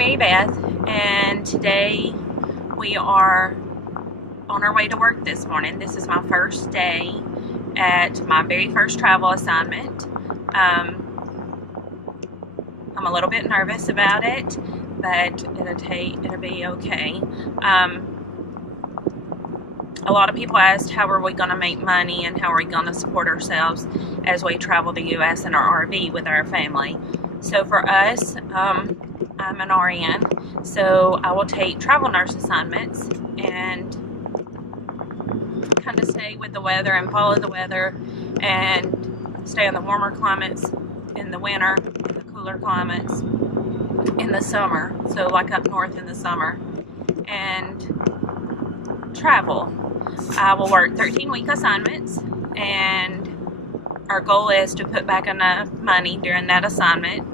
Mary Beth, and today we are on our way to work this morning. This is my first day at my very first travel assignment. I'm a little bit nervous about it, but it'll be okay. A lot of people asked how are we going to make money and how are we going to support ourselves as we travel the U.S. in our RV with our family. So for us, I'm an RN, so I will take travel nurse assignments and kind of stay with the weather and follow the weather and stay in the warmer climates in the winter, in the cooler climates in the summer, so like up north in the summer, and travel. I will work 13-week assignments, and our goal is to put back enough money during that assignment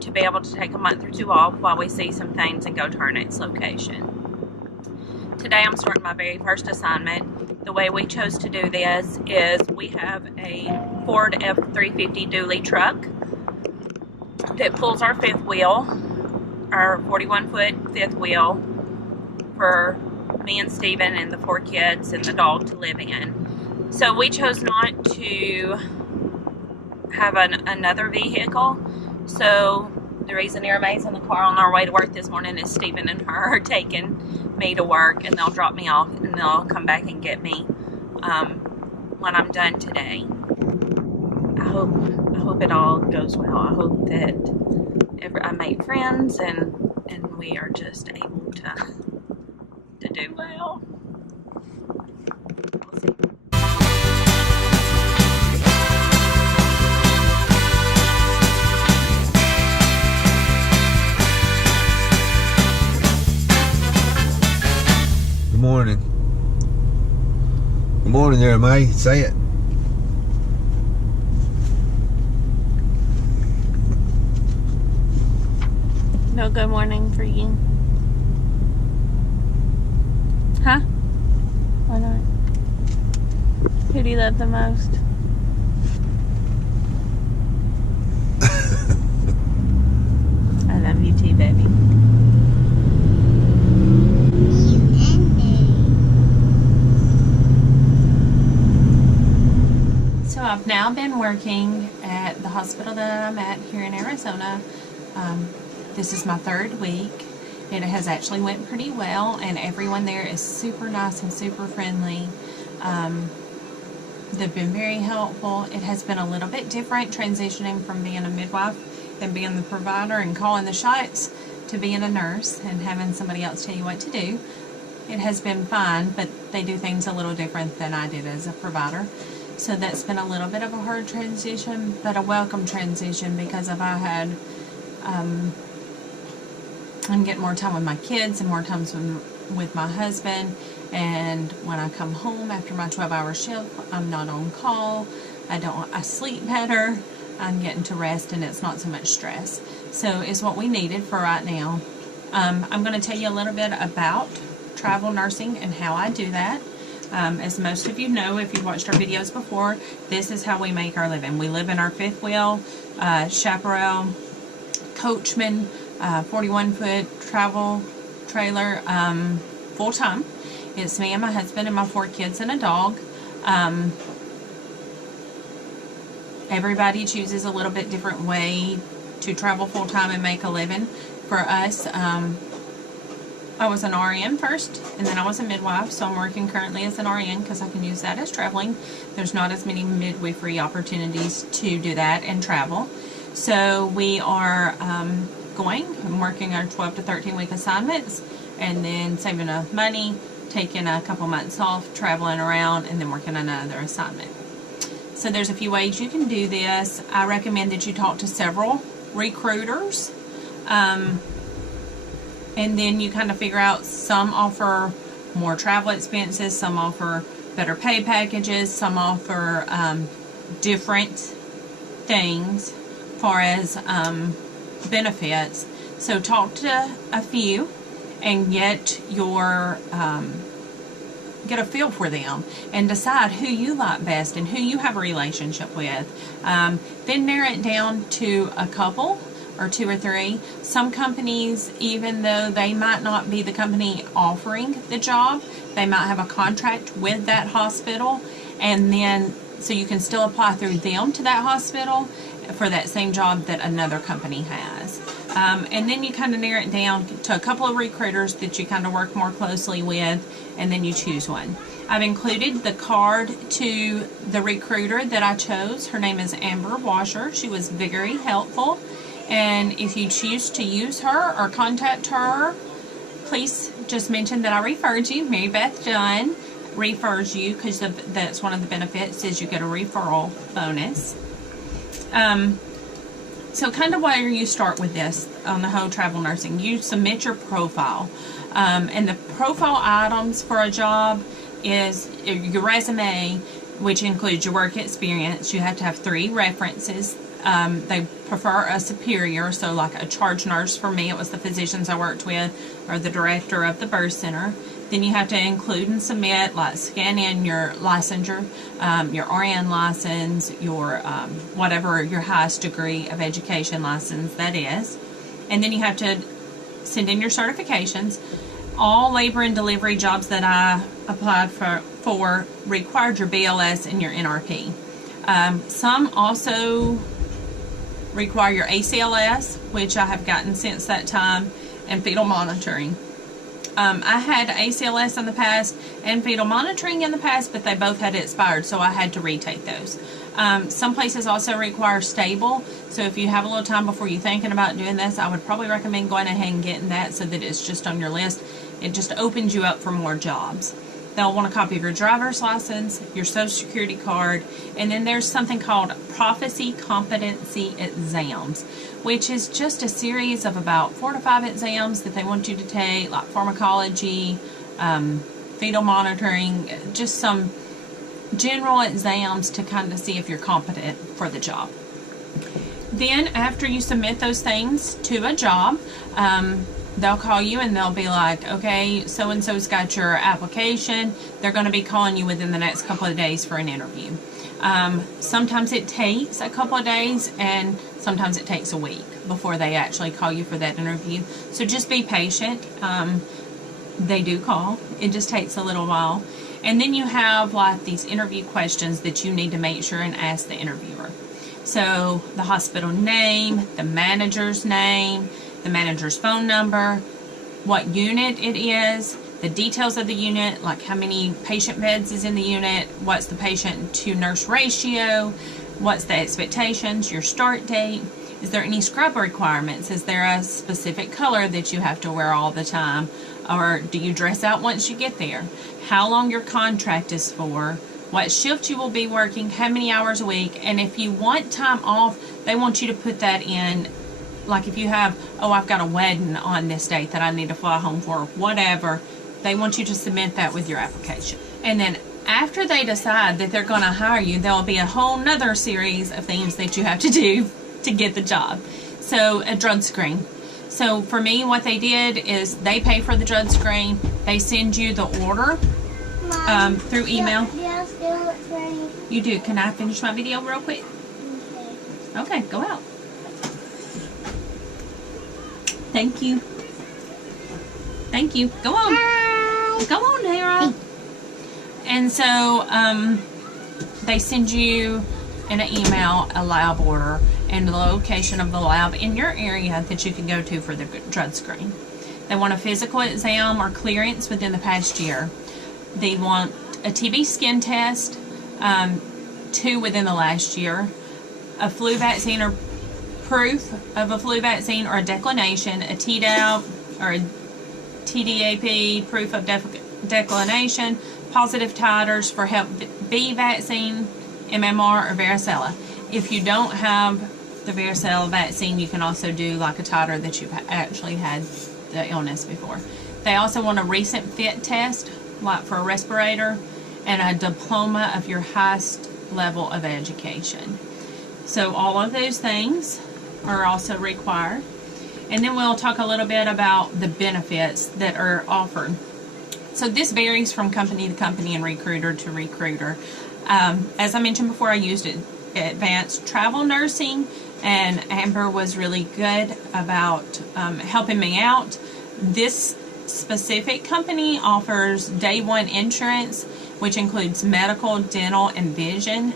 to be able to take a month or two off while we see some things and go to our next location. Today I'm starting my very first assignment. The way we chose to do this is we have a Ford F-350 dually truck that pulls our fifth wheel, our 41-foot fifth wheel for me and Steven and the 4 kids and the dog to live in. So we chose not to have another vehicle. So the reason Irma's in the car on our way to work this morning is Steven and her are taking me to work, and they'll drop me off and they'll come back and get me when I'm done today. I hope it all goes well. I hope that I make friends and we are just able to do well. We'll see. Good morning. Good morning there, May. Say it. No good morning for you. Huh? Why not? Who do you love the most? I love you too, baby. So I've now been working at the hospital that I'm at here in Arizona. This is my 3rd week. It has actually went pretty well, and everyone there is super nice and super friendly. They've been very helpful. It has been a little bit different transitioning from being a midwife and being the provider and calling the shots to being a nurse and having somebody else tell you what to do. It has been fine, but they do things a little different than I did as a provider. So that's been a little bit of a hard transition, but a welcome transition because if I had I'm getting more time with my kids and more times with my husband, and when I come home after my 12-hour shift, I'm not on call. I sleep better. I'm getting to rest, and it's not so much stress. So it's what we needed for right now. I'm going to tell you a little bit about travel nursing and how I do that. As most of you know, if you've watched our videos before, this is how we make our living. We live in our fifth wheel, chaparral, coachman, 41-foot travel trailer, full-time. It's me and my husband and my 4 kids and a dog. Everybody chooses a little bit different way to travel full-time and make a living. For us, I was an RN first, and then I was a midwife, so I'm working currently as an RN because I can use that as traveling. There's not as many midwifery opportunities to do that and travel. So we are I'm working our 12 to 13 week assignments, and then saving enough money, taking a couple months off, traveling around, and then working another assignment. So there's a few ways you can do this. I recommend that you talk to several recruiters, and then you kind of figure out some offer more travel expenses, some offer better pay packages, some offer different things as far as benefits. So talk to a few and get your get a feel for them and decide who you like best and who you have a relationship with. Then narrow it down to a couple or 2 or 3. Some companies, even though they might not be the company offering the job, they might have a contract with that hospital, and then so you can still apply through them to that hospital for that same job that another company has. And then you kind of narrow it down to a couple of recruiters that you kind of work more closely with, and then you choose one. I've included the card to the recruiter that I chose. Her name is Amber Washer. She was very helpful. And if you choose to use her or contact her, please just mention that I referred you. Mary Beth Dunn refers you, because that's one of the benefits, is you get a referral bonus. So kind of where you start with this on the whole travel nursing, you submit your profile. And the profile items for a job is your resume, which includes your work experience. You have to have 3 references. They prefer a superior, so like a charge nurse. For me, it was the physicians I worked with, or the director of the birth center. Then you have to include and submit, like scan in your licensure, your RN license, your whatever your highest degree of education license that is. And then you have to send in your certifications. All labor and delivery jobs that I applied for required your BLS and your NRP. Some also require your ACLS, which I have gotten since that time, and fetal monitoring. I had ACLS in the past and fetal monitoring in the past, but they both had expired, so I had to retake those. Some places also require stable, so if you have a little time before you're thinking about doing this, I would probably recommend going ahead and getting that so that it's just on your list. It just opens you up for more jobs. They'll want a copy of your driver's license, your social security card, and then there's something called Prophecy Competency Exams, which is just a series of about 4 to 5 exams that they want you to take, like pharmacology, fetal monitoring, just some general exams to kind of see if you're competent for the job. Then after you submit those things to a job, they'll call you and they'll be like, okay, so-and-so's got your application. They're going to be calling you within the next couple of days for an interview. Sometimes it takes a couple of days, and sometimes it takes a week before they actually call you for that interview. So just be patient. They do call. It just takes a little while. And then you have like these interview questions that you need to make sure and ask the interviewer. So the hospital name, the manager's name, the manager's phone number, what unit it is, the details of the unit, like how many patient beds is in the unit, what's the patient to nurse ratio, what's the expectations, your start date, is there any scrub requirements, is there a specific color that you have to wear all the time, or do you dress out once you get there, how long your contract is for, what shift you will be working, how many hours a week, and if you want time off, they want you to put that in. Like if you have, oh, I've got a wedding on this date that I need to fly home for, whatever, they want you to submit that with your application. And then after they decide that they're going to hire you, there'll be a whole nother series of things that you have to do to get the job. So a drug screen. So for me, what they did is they pay for the drug screen. They send you the order through email. You do. Can I finish my video real quick? Okay, go out. Thank you. Thank you. Go on. Hi. Go on, Hera. And so they send you in an email a lab order and the location of the lab in your area that you can go to for the drug screen. They want a physical exam or clearance within the past year. They want a TB skin test, 2 within the last year, a flu vaccine or proof of a flu vaccine or a declination, a Tdap or a TDAP, proof of declination, positive titers for Hep B vaccine, MMR, or varicella. If you don't have the varicella vaccine, you can also do like a titer that you've actually had the illness before. They also want a recent fit test, like for a respirator, and a diploma of your highest level of education. So all of those things are also required. And then we'll talk a little bit about the benefits that are offered. So this varies from company to company and recruiter to recruiter. As I mentioned before, I used Advanced Travel Nursing and Amber was really good about helping me out. This specific company offers day one insurance, which includes medical, dental, and vision.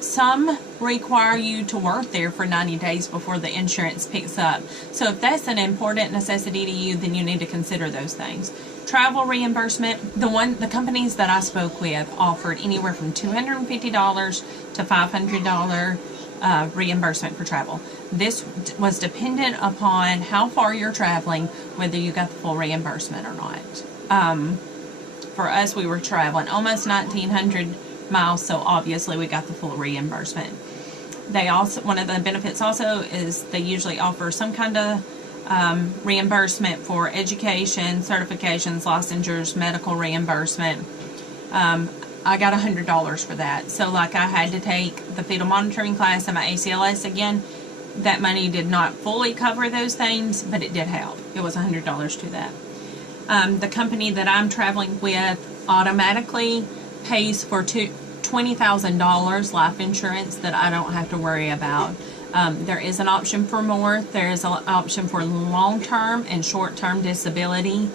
Some require you to work there for 90 days before the insurance picks up. So if that's an important necessity to you, then you need to consider those things. Travel reimbursement, the companies that I spoke with offered anywhere from $250 to $500 reimbursement for travel. This was dependent upon how far you're traveling, whether you got the full reimbursement or not. For us, we were traveling almost 1,900 miles, so obviously we got the full reimbursement. They also, one of the benefits also is they usually offer some kind of reimbursement for education, certifications, licensures, medical reimbursement. I got $100 for that. So like I had to take the fetal monitoring class and my ACLS again. That money did not fully cover those things, but it did help. It was $100 to that. The company that I'm traveling with automatically pays for $20,000 life insurance that I don't have to worry about. There is an option for more. There is an option for long-term and short-term disability.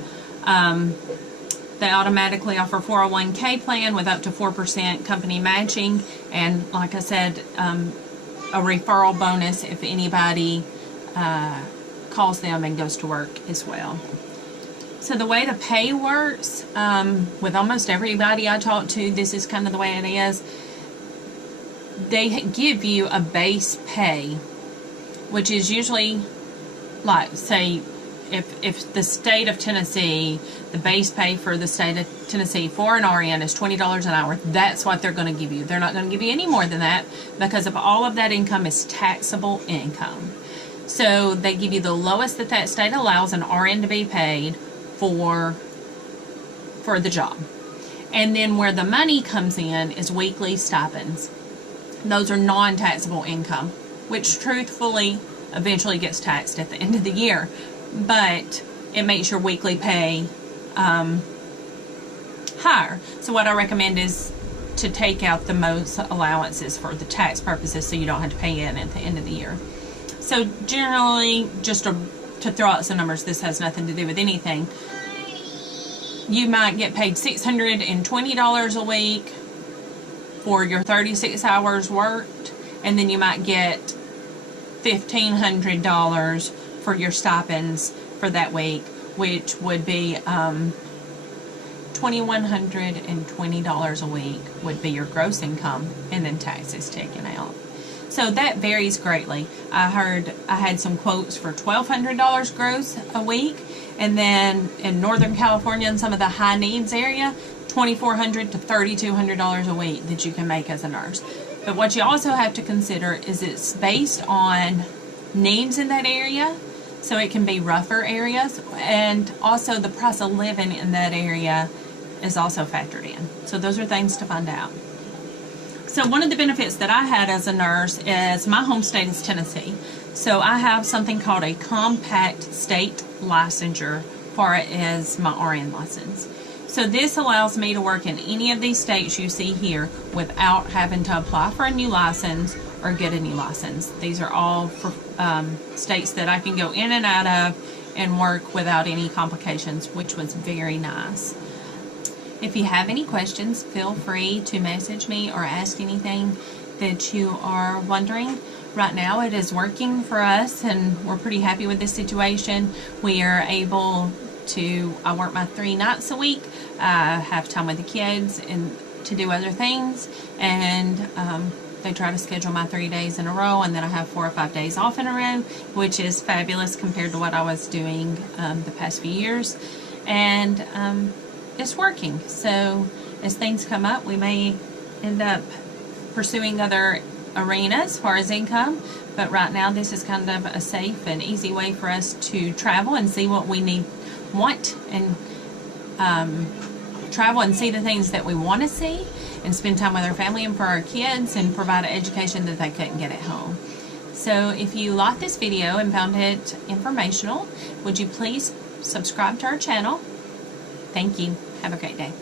They automatically offer 401k plan with up to 4% company matching, and like I said, a referral bonus if anybody calls them and goes to work as well. So the way the pay works, with almost everybody I talk to, this is kind of the way it is. They give you a base pay, which is usually, like, say, if the state of Tennessee, the base pay for the state of Tennessee for an RN is $20 an hour, that's what they're going to give you. They're not going to give you any more than that, because of all of that income is taxable income. So they give you the lowest that state allows an RN to be paid for the job. And then where the money comes in is weekly stipends. Those are non-taxable income, which truthfully eventually gets taxed at the end of the year, but it makes your weekly pay higher. So what I recommend is to take out the most allowances for the tax purposes, so you don't have to pay in at the end of the year. So generally, just to throw out some numbers, this has nothing to do with anything. You might get paid $620 a week for your 36 hours worked, and then you might get $1,500 for your stipends for that week, which would be $2,120 a week would be your gross income, and then taxes taken out. So that varies greatly. I had some quotes for $1,200 gross a week, and then in Northern California and some of the high needs area, $2,400 to $3,200 a week that you can make as a nurse. But what you also have to consider is it's based on needs in that area, so it can be rougher areas, and also the price of living in that area is also factored in. So those are things to find out. So one of the benefits that I had as a nurse is my home state is Tennessee. So I have something called a compact state licensure for it as my RN license. So this allows me to work in any of these states you see here without having to apply for a new license or get a new license. These are all for states that I can go in and out of and work without any complications, which was very nice. If you have any questions, feel free to message me or ask anything that you are wondering. Right now it is working for us, and we're pretty happy with this situation. We are able to, I work my 3 nights a week, have time with the kids and to do other things, and they try to schedule my 3 days in a row, and then I have 4 or 5 days off in a row, which is fabulous compared to what I was doing the past few years. And it's working. So as things come up, we may end up pursuing other arenas as far as income, but right now this is kind of a safe and easy way for us to travel and see what we want, and travel and see the things that we want to see, and spend time with our family and for our kids, and provide an education that they couldn't get at home. So if you liked this video and found it informational, would you please subscribe to our channel? Thank you. Have a great day.